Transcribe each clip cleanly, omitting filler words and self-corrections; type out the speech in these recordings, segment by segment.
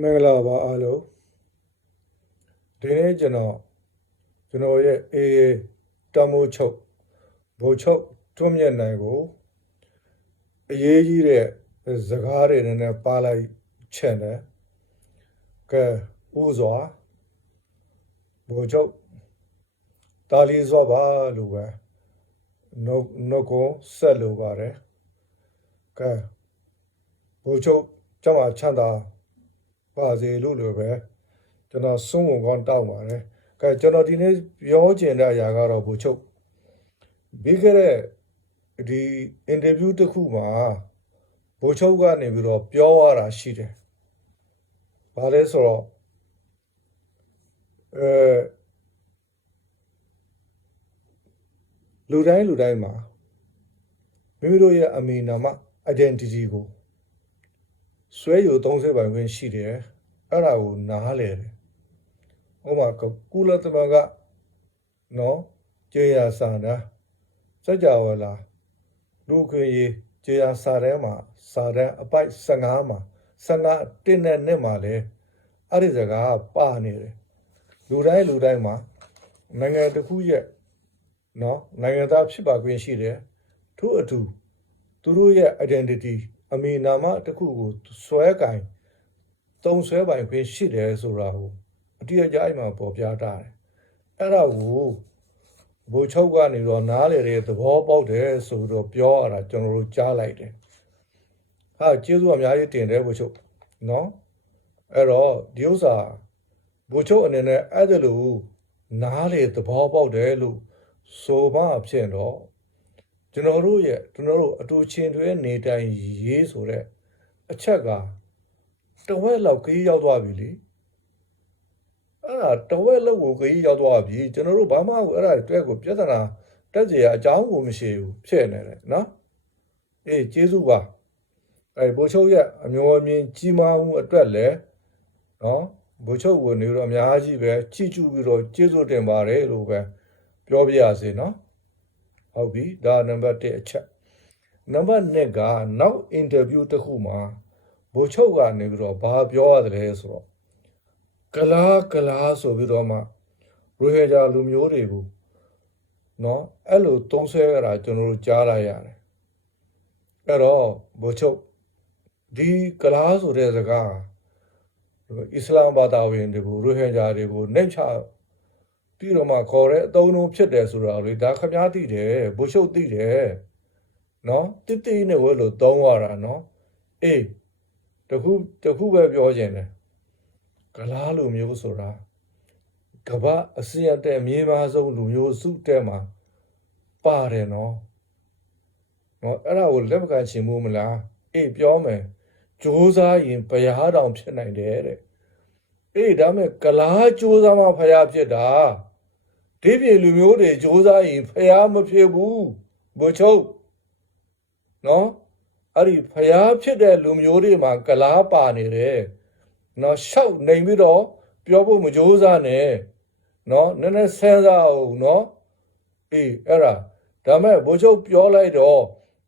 မင်္ဂလာပါအားလုံးဒီနေ့ကျွန်တော်ရဲ့အေးတမိုးချုပ်ဘိုလ်ချုပ်တွန်းမြတ်နိုင်ကိုအရေးကြီးတဲ့စကားတွေနဲ့ပါလိုက်ချက်တယ်ကဲဦးစွာဘိုလ်ချုပ်တာလီစွာပါလို့ပဲနှုတ်ကိုဆက်လိုပါတယ်ကဲဘိုလ်ချုပ်ကျမချမ်းသာပါစေလို့လည်းပဲကျွန်တော်စွန့်ဝင်ကောင်းတောက်ပါတယ်ကဲကျွန်တော်ဒီနေ့ပြောချင်တဲ့အရာကတော့ဘိုလ်ချုပ်ပြီးခဲ့တဲ့ဒီအင်တာဗျူးတစ်ခုမှာဘိုလ်ချုပ်ကနေပြီးတော့ပြောရတာရှိတယ်ဘာလဲဆိုတော့လူတိုင်းမှာမိမိတို့ရဲ့အမည်နာမ identity ကိုဆွဲယူ30ပိုင်ခွင့်ရှိတယ်အဲ့ဒါကိုနားလဲတယ်ဟိုမှာကုလသမဂ္ဂနော်ကျေရစာနာစကြဝဠာလူခွေရေးကျေရစာထဲမှာစာတန်းအပိုက်15မှာ15တင်းနဲ့နှစ်မှာလဲအဲ့ဒီစကားပါနေတယ်လူတိုင်းမှာနိုင်ငံတစ်ခုရဲ့နော်နိုင်ငံသားဖြစ်ပါခွင့်ရှိတယ်ထို့အတူသူတို့ရဲ့ identity အမည်နာမတစ်ခုကိုဆွဲကင်သုံးဆွဲပိုင်ခွင့်ရှိတယ်ဆိုတာကိုအတိအကျအိမ်မှာပေါ်ပြတာတယ်အဲ့ဒါကိုဘိုလ်ချုပ်ကနေတော့နားလေတဲ့သဘောပေါက်တယ်ဆိုတော့ပြောရတာကျွန်တော်တို့ကြားလိုက်တယ်ဟာကျေးဇူးအများကြီးတင်တယ်ဘိုလ်ချုပ်နော်အဲ့တော့ဒီဥစ္စာဘိုလ်ချုပ်အနေနဲ့အဲ့ဒါလို့နားလေသဘောပေါက်တယ်လို့ဆိုမှဖြစ်တော့ကျွန်တော်တို့အတူချင်းတွဲနေတိုင်ရေးဆိုတဲ့အချက်ကတဝက်လောက်ခရီးရောက်သွားပြီလေအဲ့ဒါတဝက်လောက်ကိုခရီးရောက်သွားပြီကျွန်တော်တို့ဘာမှအဲ့ဒါတွဲကိုပြဿနာတက်ကြရအကြောင်းကိုမရှိဘူးဖြစ်နေတယ်နော်အေးကျေးဇူးပါအဲ့ဘိုလ်ချုပ်ရဲ့အမျိုးအမြင်ကြီးမားမှုအတွက်လည်းနော်ဘိုလ်ချုပ်ကိုနေတော့အများကြီးပဲချီးကျူးပြီးတော့ကျေးဇူးတင်ပါတယ်လို့ပဲပြောပြရစေနော်ဟုတ်ပြီဒါနံပါတ်1အချက်နံပါတ်2ကနောက်အင်တာဗျူးတစ်ခုမှာဘိုလ်ချုပ်ကနေပြီးတော့ဘာပြောရတယ်ဆိုတော့ကလားဆိုပြီးတော့မှရိုဟင်ဂျာလူမျိုးတွေကိုနော်အဲ့လိုသုံးဆွဲရတာကျွန်တော်တို့ကြားလိုက်ရတယ်အဲ့တော့ဘိုလ်ချုပ်ဒီကလားဆိုတဲ့စကားအစ္စလာမ်ဘာသာဝင်တွေကိုရိုဟင်ဂျာတွေကိုနှိမ့်ချပြီးတော့မှခေါ်တဲ့အသုံးလုံးဖြစ်တယ်ဆိုတာလေဒါခမားသိတယ်ဘိုလ်ချုပ်သိတယ်နော်တိနဲ့ဝဲလို့သုံးရတာနော်အေးတခုပဲပြောချင်တယ်ကလားလူမျိုးဆိုတာကမ္ဘာအစရတဲ့အမြင့်မားဆုံးလူမျိုးစုတဲ့မှာပါတယ်နော်အဲ့ဒါကိုလက်မခံချင်ဘူးမလားအေးပြောမယ်ကြိုးစားရင်ဘုရားတောင်ဖြစ်နိုင်တယ်တဲ့အေးဒါမဲ့ကလားကြိုးစားမှဘုရားဖြစ်တာဒီပြည်လူမျိုးတွေကြိုးစားရင်ဘုရားမဖြစ်ဘူးဘိုလ်ချုပ်နော်အဲ့ဒီဘုရားဖြစ်တဲ့လူမျိုးတွေမှာကလားပါနေတယ်နော်ရှောက်နေပြီးတော့ပြောဖို့မကြိုးစားနဲ့နော်နည်းနည်းစဉ်းစားအောင်နော်အေးအဲ့ဒါမဲ့ဘိုလ်ချုပ်ပြောလိုက်တော့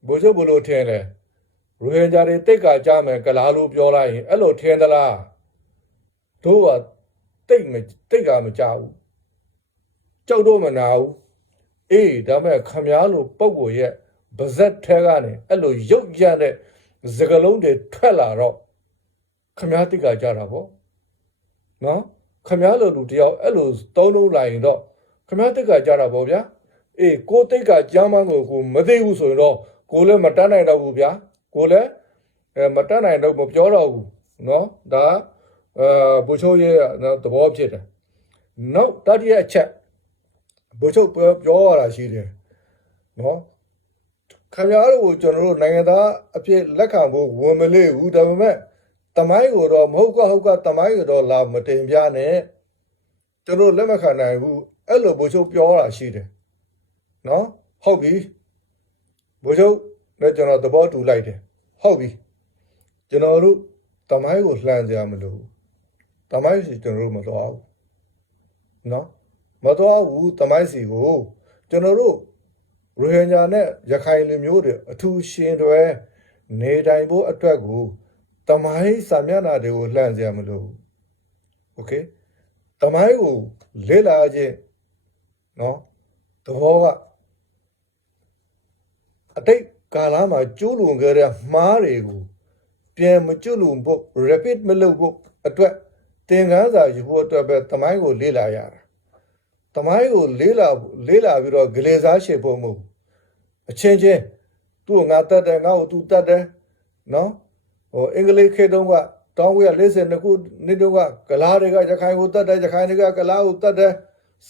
ဘိုလ်ချုပ်ဘယ်လိုထင်လဲရိုဟင်ဂျာတွေတိတ်ကကြားမယ်ကလားလို့ပြောလိုက်ရင်အဲ့လိုထင်သလားတို့ကတိတ်ကမကြောက်ဘူးကြောက်တော့မနာဘူးအေးဒါမဲ့ခမားလို့ပုံကိုရဲ့ဗဇက်ထဲကနေအဲ့လိုရုပ်ရတဲ့စကလုံးတွေထွက်လာတော့ခမားတိတ်ကကြတာပေါ့နော်ခမားလို့လူတယောက်အဲ့လိုသုံးလုံးလိုက်ရင်တော့ခမားတိတ်ကကြတာပေါ့ဗျာအေးကိုတိတ်ကကြမ်းမန်းကိုမသိဘူးဆိုရင်တော့ကိုလည်းမတတ်နိုင်တော့ဘူးဗျာကိုလည်းမတတ်နိုင်တော့မပြောတော့ဘူးနော်ဒါဘိုလ်ချုပ်ရဲ့သဘောဖြစ်တယ်နောက်တတိယအချက်ဘိုလ်ချုပ်ပြောရတာရှိတယ်နော်ခင်ဗျားတို့ကိုကျွန်တော်တို့နိုင်ငံသားအဖြစ်လက်ခံဖို့ဝန်မလေးဘူးဒါပေမဲ့တမိုင်းကိုတော့မဟုတ်ကတမိုင်းကိုတော့လာမတင်ပြနဲ့ကျွန်တော်လက်မခံနိုင်ဘူးအဲ့လိုဘိုလ်ချုပ်ပြောတာရှိတယ်နော်ဟုတ်ပြီဘိုလ်ချုပ်နဲ့ကျွန်တော်သဘောတူလိုက်တယ်ဟုတ်ပြီကျွန်တော်တို့တမိုင်းကိုလှန်ကြမလို့တမိုင်းစီကျွန်တော်တို့မတော်ဘူးနော်မတော်ဘူးတမိုင်းစီကိုကျွန်တော်တို့ရိုဟင်ဂျာနဲ့ရခိုင်လူမျိုးတွေအထူးရှင်တွေနေတိုင်ဖို့အတွက်ကို တမိုင်းစာမျက်နှာတွေကိုလှမ်းစရာမလိုဘူးโอเคတမိုင်းကိုလေ့လာခြင်းနော်သဘောကအတိတ်ကာလမှာကျိုးလွန်ခဲ့တဲ့မှားတွေကိုပြန်မကျိုးလွန်ဖို့ repeat မလုပ်ဖို့အတွက်သင်ခန်းစာယူဖို့အတွက်ပဲတမိုင်းကိုလေ့လာရတာတမိုင်းကိုလေ့လာပြီးတော့ဂလေစားရှေဖို့မဟုတ်အချင်းချင်းသူ့ငါတတ်တယ်ငါ့ကိုသူတတ်တယ်နော်အင်္ဂလိပ်ခေတ်တုန်းက1942ခုနှစ်တုန်းကကလားတွေကရခိုင်ကိုတတ်တယ်ရခိုင်တွေကကလားကိုတတ်တယ်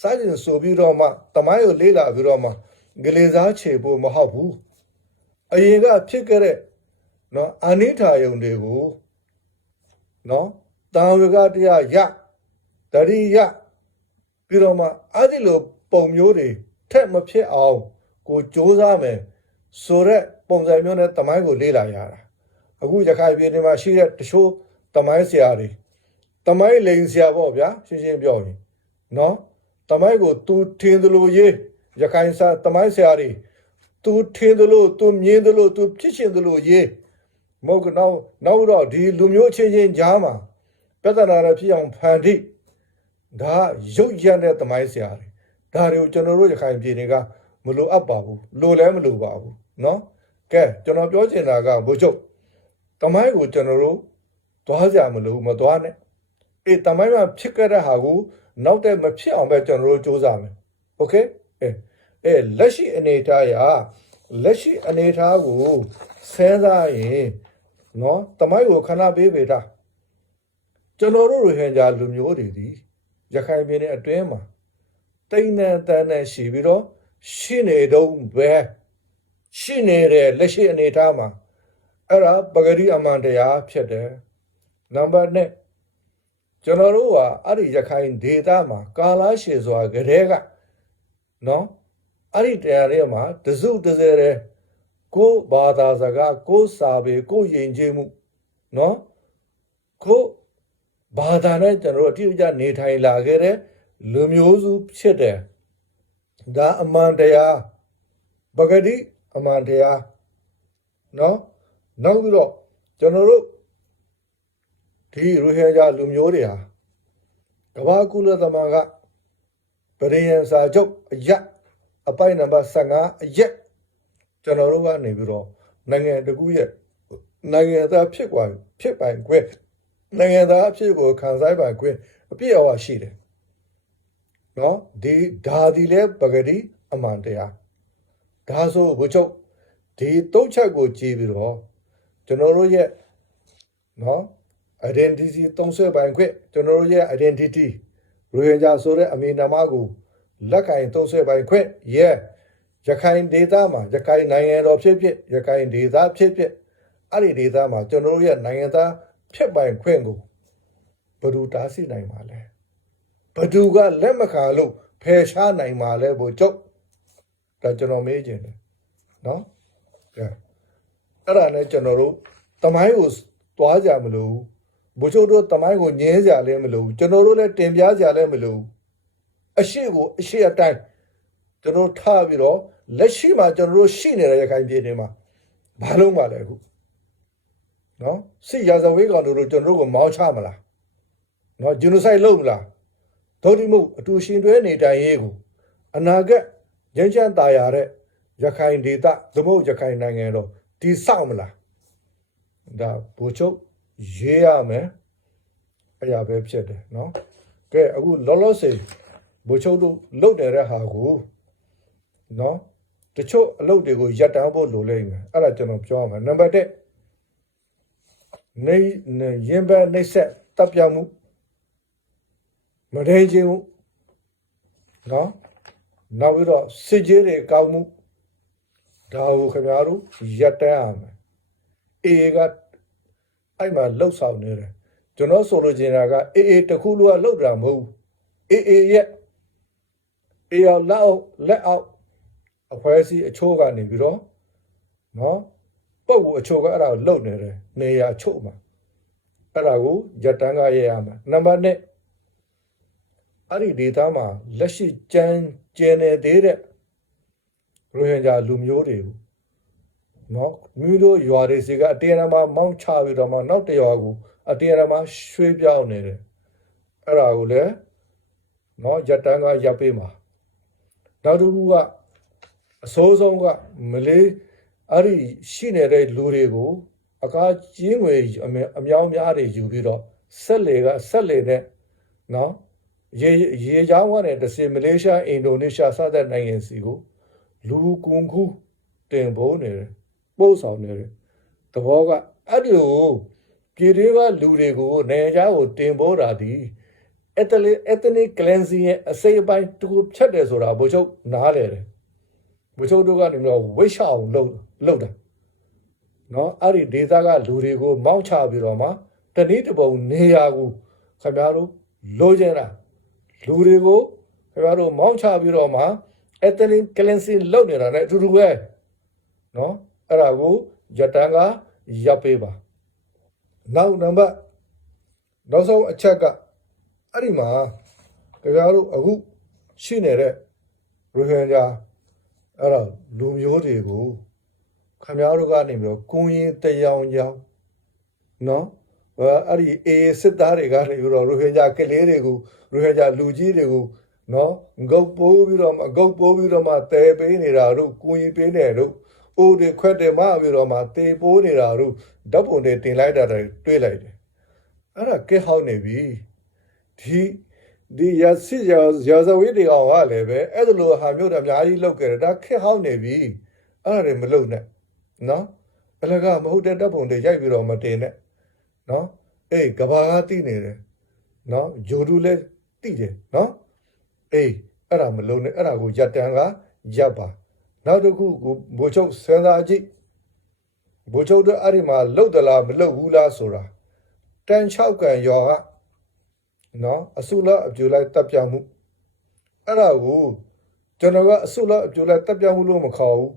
စသဖြင့်ဆိုပြီးတော့မှတမိုင်းကိုလေ့လာပြီးတော့မှဂလေစားချေဖို့မဟုတ်ဘူးအရင်ကဖြစ်ခဲ့တဲ့နော်အာနိထာယုံတွေကိုနော်တာဝကတရားရတရိယပြီးတော့မှအဲ့ဒီလိုပုံမျိုးတွေထက်မဖြစ်အောင်ကိုစ조사မယ်ဆိုတဲ့ပုံစံမျိုးနဲ့တမိုင်းကိုလေ့လာရတာအခုရခိုင်ပြည်နယ်မှာရှိတဲ့တချို့တမိုင်းဆရာတွေတမိုင်းလိန်ဆရာပေါ့ဗျာရှင်းရှင်းပြောရင်နော်တမိုင်းကိုသူထင်သလိုရေးရခိုင်စာတမိုင်းဆရာတွေသူထင်သလိုသူမြင်သလိုသူဖြစ်ရှင်သလိုရေးမဟုတ်ကတော့နောက်တော့ဒီလူမျိုးချင်းချင်းကြားမှာပြဿနာတွေဖြစ်အောင်ဖန်တီးဒါရုပ်ရတဲ့တမိုင်းဆရာတွေဒါတွေကိုကျွန်တော်တို့ရခိုင်ပြည်နယ်ကမလိုအပ်ပါဘူးလိုလည်းမလိုပါဘူးနော်ကဲကျွန်တော်ပြောချင်တာကဘို့ချုပ်တမိုင်းကိုကျွန်တော်တို့သွားကြမလို့မသွားနဲ့အေးတမိုင်းမှာဖြစ်ခဲ့တဲ့ဟာကိုနောက်တဲ့မဖြစ်အောင်ပဲကျွန်တော်တို့စူးစမ်းမယ်โอเคလက်ရှိအနေအထားကိုစဉ်းစားရင်နော်တမိုင်းကိုခဏပေးပေတာကျွန်တော်တို့ရိုဟင်ဂျာလူမျိုးတွေဒီရခိုင်ပြည်နယ်အတွင်းမှာတိတ်နဲ့တန်းနဲ့ရှိပြီးတော့ရှိနေတော့ပဲရှိနေတဲ့လက်ရှိအနေအထားမှာအဲ့ဒါပဂရိအမှန်တရားဖြစ်တယ်နံပါတ်1ကျွန်တော်တို့ကအဲ့ဒီရခိုင်ဒေသမှာကာလရှည်စွာကလေးကနော်အဲ့ဒီတရားတွေမှာတစုတစဲတဲ့ကိုဘာသာစကားကိုစာပေကိုယဉ်ကျေးမှုနော်ကိုဘာသာနဲ့ကျွန်တော်တို့အတိအကျနေထိုင်လာခဲ့တဲ့လူမျိုးစုဖြစ်တယ်ဒါအမှန်တရားပဂတိအမှန်တရားနော်နောက်ပြီးတော့ကျွန်တော်တို့ဒီရိုဟင်ဂျာလူမျိုးတွေဟာကမ္ဘာကုလသမဂ္ဂပရိယံစာချုပ်အပိုင်နံပါတ်15အရက်ကျွန်တော်တို့ကနေပြီးတော့နိုင်ငံတကူရဲ့နိုင်ငံသားဖြစ်ပိုင်ခွင့်နိုင်ငံသားအဖြစ်ကိုခံစားပိုင်ခွင့်အပြည့်အဝရှိတယ်နော်ဒီဒါဒီလဲပဂတိအမှန်တရားဒါဆိုဘုချုပ်ဒီသုံးချက်ကိုကြည့်ပြီးတော့ကျွန်တော်တို့ရဲ့နော် identity သုံးဆွဲပိုင်ခွင့်ကျွန်တော်တို့ရဲ့ identity ရိုဟင်ဂျာဆိုတဲ့အမည်နာမကိုလက်ကင်သုံးဆွဲပိုင်ခွင့်ရခိုင်ဒေသမှာရခိုင်နိုင်ငံတော်ဖြစ်ရခိုင်ဒေသဖြစ်အဲ့ဒီဒေသမှာကျွန်တော်တို့ရဲ့နိုင်ငံသားဖြစ်ပိုင်ခွင့်ကိုဘယ်သူတားဆီးနိုင်မှာလဲဘယ်သူကလက်မခံလို့ဖယ်ရှားနိုင်မှာလဲဘို့ချုပ်ဒါကျွန်တော်မေးချင်တယ်နော်ကဲအဲ့ဒါနဲ့ကျွန်တော်တို့တမိုင်းကိုသွားကြမလို့ဘို့ချုပ်တို့တမိုင်းကိုညင်းကြလဲမလို့ကျွန်တော်တို့လည်းတင်ပြကြလဲမလို့အရှိအတိုင်းကျွန်တော်ထားပြီးတော့လက်ရှိမှာကျွန်တော်တို့ရှိနေတဲ့ရခိုင်ပြည်နယ်မှာဘာလို့မှလဲအခုနော်စစ်ရာဇဝေးကောင်တို့ကျွန်တော်တို့ကိုမောင်းချမလားနော်ဂျီနိုဆိုက်လုပ်မလားဒုတိယအတူရှင်တွဲနေတိုင်ရေးကိုအနာဂတ်ရင်းချမ်းတာယာတဲ့ရခိုင်ဒေသသမုတ်ရခိုင်နိုင်ငံတော်တည်ဆောက်မလားဒါဘို့ချုပ်ရေးရမယ်အရာပဲဖြစ်တယ်နော်ကဲအခုလောလောဆယ်ဘို့ချုပ်တို့လုပ်နေတဲ့ဟာကိုနော်တချို့အလုပ်တွေကိုရပ်တန်းဖို့လိုလိမ့်မယ်အဲ့ဒါကျွန်တော်ပြောရမယ်နံပါတ်1နေရင်ပဲနှိမ့်ဆက်တပ်ပြမှုမရင်းချင်းမှုနော်နောက်ပြီးတော့စစ်ကြေးတွေကောက်မှုဒါကိုခင်ဗျားတို့ရပ်တန်းရမယ်အေးကအဲ့မှာလှုပ်ဆောင်နေတယ်ကျွန်တော်ဆိုလိုချင်တာကအေးတခုလုံးကလှုပ်တာမဟုတ်ဘူးအေးရဲ့အေးလက်အောက်အဖွဲ့အစည်းအချို့ကနေပြီးတော့နော်ပုံကိုအချို့ကအဲ့ဒါကိုလှုပ်နေတယ်နေရာအချို့မှာအဲ့ဒါကိုရပ်တန်းကရရမှာနံပါတ်1အဲ့ဒီဒေသမှာလက်ရှိကျန်နေသေးတဲ့ရိုဟင်ဂျာလူမျိုးတွေကို နော်မိမိတို့ရွာတွေစီကအတင်းအဓမ္မမောင်းချပြီးတော့မှနောက်တစ်ရွာကိုအတင်းအဓမ္မရွှေ့ပြောင်းနေတယ်အဲ့ဒါကိုလည်းနော်ရတန်းကရပ်ပေးမှာနောက်တစ်ခုကအစိုးဆုံးကမလေးအဲ့ဒီရှိနေတဲ့လူတွေကိုအကားကျင်းငွေအမြောင်းများတွေယူပြီးတော့ဆက်လေနဲ့နော်ရေချောင်းကနေတစ်စင်မလေးရှားအင်ဒိုနီးရှားစတဲ့နိုင်ငံစီကိုလူကုန်ကူးတင်ပို့နေတယ်ပို့ဆောင်နေတယ်သဘောကအဲ့ဒီကိုပြည်တွေကလူတွေကိုနိုင်ငံခြားကိုတင်ပို့တာဒီethnic cleansing ရဲ့အစိပ်အပိုင်းတူဖြတ်တယ်ဆိုတာဘို့ချုပ်နားလေတယ်ဘို့ချုပ်တို့ကနေပြီးတော့ဝိရှောင်လုပ်တာနော်အဲ့ဒီဒေသကလူတွေကိုမောင်းချပြီးတော့မှတနည်းတစ်ပုံနေရာကိုခင်ဗျားတို့လိုချင်တာလူတွေကိုခင်ဗျားတို့မောင်းချပြီးတော့မှ ethnic cleansing လုပ်နေတာ ਨੇ အတူတူပဲနော်အဲ့ဒါကိုရတန်းကရပ်ပေးပါနောက်နံပါတ်နောက်ဆုံးအချက်ကအဲ့ဒီမှာခင်ဗျားတို့အခုရှိနေတဲ့ရိုဟင်ဂျာအဲ့ဒါလူမျိုးတွေကိုခင်ဗျားတို့ကနေပြီးတော့ကိုရင်တရောင်နော်အဲ့ဒီအေးစစ်သားတွေကနေပြီးတော့ရိုဟင်ဂျာကလေးတွေကိုရိုဟင်ဂျာလူကြီးတွေကိုနော်ငုတ်ပိုးပြီးတော့မှတဲပေးနေတာတို့ကိုရင်ပေးနေတို့အိုးတွေခွက်တွေမှပြီးတော့မှတေပိုးနေတာတို့ဓာတ်ပုံတွေတင်လိုက်တာတွေတွေ့လိုက်တယ်အဲ့ဒါကဲဟောင်းနေပြီဒီရစစ်ရာဇဝတ်တွေကောင်ကလည်းပဲအဲ့လိုဟာမျိုးတွေအများကြီးလောက်ကြတယ်ဒါခက်ဟောင်းနေပြီအဲ့ဒါတွေမလုပ်နဲ့နော်အလကမဟုတ်တဲ့ဓာတ်ပုံတွေရိုက်ပြီးတော့မတင်နဲ့နော်အေးကဘာကတိနေတယ်နော်ဂျိုဒူလည်းတိတယ်နော်အေးအဲ့ဒါမလုပ်နဲ့အဲ့ဒါကိုရတန်းကရပ်ပါနောက်တစ်ခုကိုဘိုးချုပ်စဉ်းစားကြည့်ဘိုးချုပ်တို့အဲ့ဒီမှာလှုပ်သလားမလှုပ်ဘူးလားဆိုတာတန်6ကန်ရွာကနော်အစုလအပြူလိုက်တပ်ပြမှုအဲ့ဒါကိုကျွန်တော်ကအစုလအပြူလိုက်တပ်ပြမှုလို့မခေါ်ဘူး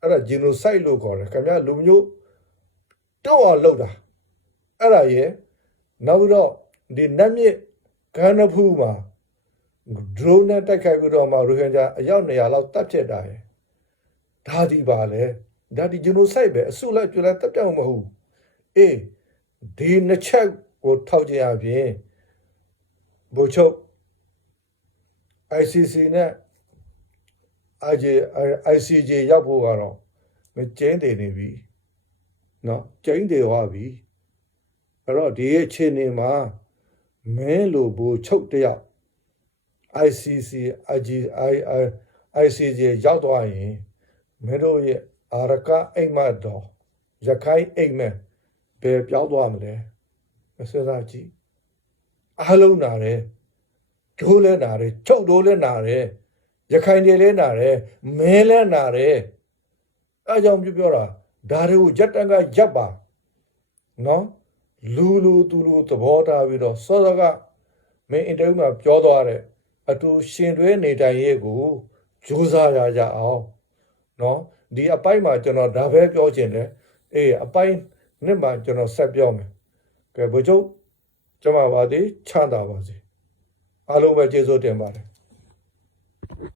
အဲ့ဒါ genocide လို့ခေါ်တယ်ခင်ဗျာလူမျိုးတော့အောင်လှုပ်တာအဲ့ဒါရဲ့နောက်ပြီးတော့ဒီနတ်မြစ်ကမ်းနဖူးမှာ drone နဲ့တိုက်ခိုက်ပြီးတော့မှရိုဟင်ဂျာအယောက်200လောက်တပ်ဖြစ်တာရဲ့ဒါဒီပါလေဒါဒီ genocide ပဲအစုလိုက်ပြလိုက်တပ်ပြမှုမဟုတ်အေးဒီနှစ်ချက်ကိုထောက်ကြရပြင်ဘို့ချုပ် ICC နဲ့ ICJ ရောက်ဖို့ကတော့မကျင်းတယ်နေပြီနော်ကျင်းတယ်ဟောပြီအဲ့တော့ဒီရဲ့အခြေအနေမှာမင်းလိုဘို့ချုပ်တယောက် ICC ICJ ရောက်သွားရင်မင်းတို့ရဲ့အာရကအိမ်မက်တော်ရခိုင်အိမ်မက်ဘယ်ပြောင်းသွားမလဲမစစားကြည့်အားလုံးနာတယ်ဒိုးလဲနာတယ်ချုပ်ဒိုးလဲနာတယ်ရခိုင်တွေလဲနာတယ်မဲလဲနာတယ်အဲကြောင့်ပြောတာဒါတွေကိုရက်တန်းကရပ်ပါနော်လူသူလူသဘောထားပြီးတော့စောစောကမင်းအင်တာဗျူးမှာပြောသွားတဲ့အတူရှင်တွဲနေတိုင်ရဲ့ကိုကြိုးစားရအောင်နော်ဒီအပိုင်းမှာကျွန်တော်ဒါပဲပြောချင်တယ်အေးအပိုင်းနှစ်မှာကျွန်တော်ဆက်ပြောမယ်ကဲဘုချုပ်ကျွန်မပါသေးချမ်းသာပါစေအားလုံးပဲကျေးဇူးတင်ပါတယ်